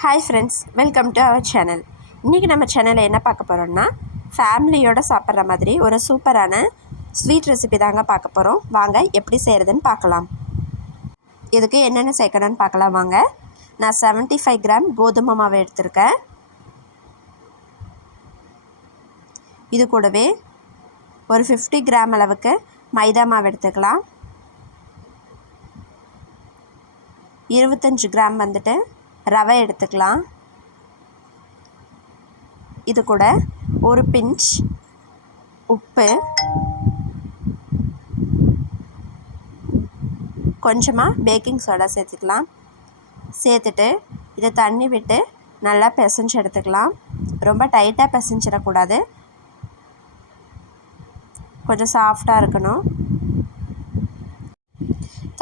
Hi friends welcome to our channel இன்றைக்கி நம்ம சேனலில் என்ன பார்க்க போகிறோம்னா ஃபேமிலியோடு சாப்பிட்ற மாதிரி ஒரு சூப்பரான ஸ்வீட் ரெசிபி தாங்க பார்க்க போகிறோம் வாங்க எப்படி செய்கிறதுன்னு பார்க்கலாம். இதுக்கு என்னென்ன சேர்க்கணும்னு பார்க்கலாம் வாங்க. நான் 75 ஃபைவ் கிராம் கோதுமை மாவு எடுத்திருக்கேன். இது கூடவே ஒரு 50 கிராம் அளவுக்கு மைதா மாவு எடுத்துக்கலாம். இருபத்தஞ்சி கிராம் வந்துட்டு ரவை எடுத்துக்கலாம். இது கூட ஒரு பிஞ்ச் உப்பு. கொஞ்சமாக பேக்கிங் சோடா சேர்த்துக்கலாம். சேர்த்துட்டு இதை தண்ணி விட்டு நல்லா பிசைஞ்சு எடுத்துக்கலாம். ரொம்ப டைட்டாக பிசைஞ்சிடக்கூடாது. கொஞ்சம் சாஃப்டாக இருக்கணும்.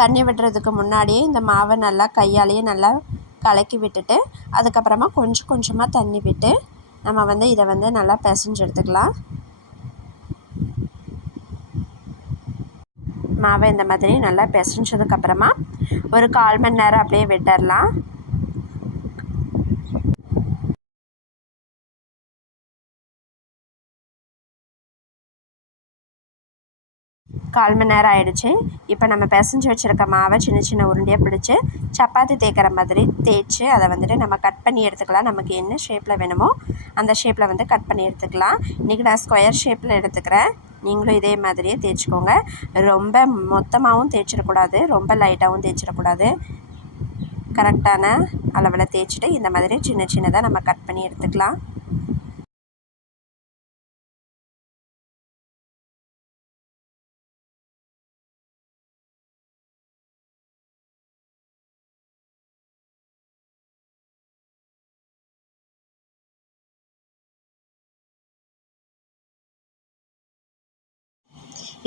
தண்ணி விடுறதுக்கு முன்னாடியே இந்த மாவை நல்லா கையாலேயே நல்லா கலக்கி விட்டுட்டு அதுக்கப்புறமா கொஞ்சம் கொஞ்சமாக தண்ணி விட்டு நம்ம வந்து இதை வந்து நல்லா பிசைஞ்சு எடுத்துக்கலாம். மாவை இந்த மாதிரி நல்லா பிசைஞ்சதுக்கப்புறமா ஒரு கால் மணி நேரம் அப்படியே விட்டுடலாம் கால் மணி நேரம் ஆயிடுச்சு. இப்போ நம்ம பிசைஞ்சு வச்சுருக்க மாவை சின்ன சின்ன உருண்டையாக பிடிச்சி சப்பாத்தி தேய்க்கிற மாதிரி தேய்ச்சி அதை வந்துட்டு நம்ம கட் பண்ணி எடுத்துக்கலாம். நமக்கு என்ன ஷேப்பில் வேணுமோ அந்த ஷேப்பில் வந்து கட் பண்ணி எடுத்துக்கலாம். இன்றைக்கி நான் ஸ்கொயர் ஷேப்பில் எடுத்துக்கிறேன். நீங்களும் இதே மாதிரியே தேய்ச்சிக்கோங்க. ரொம்ப மொத்தமாகவும் தேய்ச்சிடக்கூடாது. ரொம்ப லைட்டாகவும் தேய்ச்சிடக்கூடாது. கரெக்டான அளவில் தேய்ச்சிட்டு இந்த மாதிரி சின்ன சின்னதாக நம்ம கட் பண்ணி எடுத்துக்கலாம்.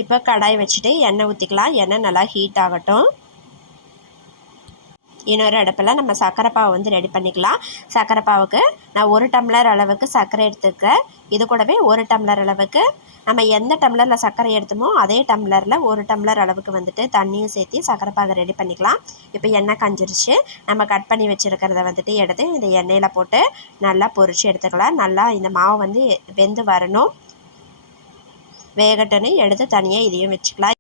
இப்போ கடாய் வச்சுட்டு எண்ணெய் ஊற்றிக்கலாம் எண்ணெய் நல்லா ஹீட் ஆகட்டும். இன்னொரு அடுப்பில் நம்ம சர்க்கரை பாவை வந்து ரெடி பண்ணிக்கலாம். சர்க்கரை பாவுக்கு நான் ஒரு டம்ளர் அளவுக்கு சர்க்கரை எடுத்துக்கிறேன் இது கூடவே ஒரு டம்ளர் அளவுக்கு நம்ம எந்த டம்ளரில் சர்க்கரை எடுத்தோமோ அதே டம்ளரில் ஒரு டம்ளர் அளவுக்கு வந்துட்டு தண்ணியும் சேர்த்து சர்க்கரை பாகை ரெடி பண்ணிக்கலாம். இப்போ எண்ணெய் கஞ்சிருச்சு. நம்ம கட் பண்ணி வச்சுருக்கிறத வந்துட்டு எடுத்து இந்த எண்ணெயில் போட்டு நல்லா பொரித்து எடுத்துக்கலாம். நல்லா இந்த மாவு வந்து வெந்து வரணும். வேகட்டுன்னு எடுத்து தனியாக இதையும் வச்சுக்கலாம்.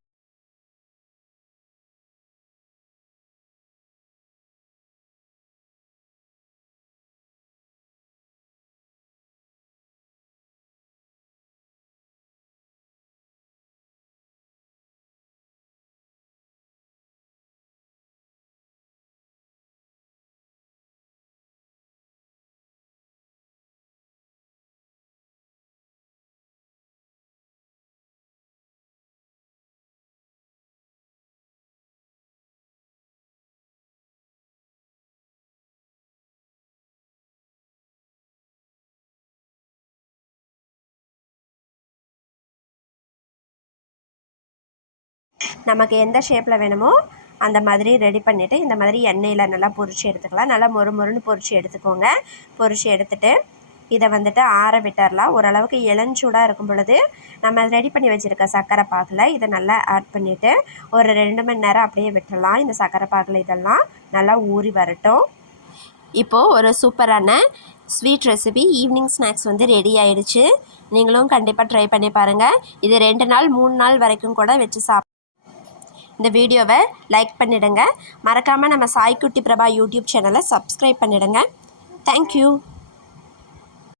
நமக்கு எந்த ஷேப்பில் வேணுமோ அந்த மாதிரி ரெடி பண்ணிவிட்டு இந்த மாதிரி எண்ணெயில் நல்லா பொரிச்சு எடுத்துக்கலாம். நல்லா மொறு மொறுன்னு பொரிச்சு எடுத்துக்கோங்க. பொரிச்சு எடுத்துட்டு இதை வந்துட்டு ஆற விட்டுறலாம். ஓரளவுக்கு இளஞ்சூடாக இருக்கும் பொழுது நம்ம ரெடி பண்ணி வச்சுருக்க சர்க்கரை பாகில் இதை நல்லா ஆட் பண்ணிவிட்டு ஒரு ரெண்டு மணி நேரம் அப்படியே விட்டுடலாம் இந்த சர்க்கரை பாகில் இதெல்லாம் நல்லா ஊறி வரட்டும். இப்போது ஒரு சூப்பரான ஸ்வீட் ரெசிபி ஈவினிங் ஸ்நாக்ஸ் வந்து ரெடி ஆயிடுச்சு. நீங்களும் கண்டிப்பாக ட்ரை பண்ணி பாருங்கள் இது ரெண்டு நாள் மூணு நாள் வரைக்கும் கூட வச்சு சாப்பிட்டு இந்த வீடியோவை லைக் பண்ணிவிடுங்க மறக்காமல் நம்ம சாய்க்குட்டி பிரபா யூடியூப் சேனலை சப்ஸ்கிரைப் பண்ணிவிடுங்க தேங்க்யூ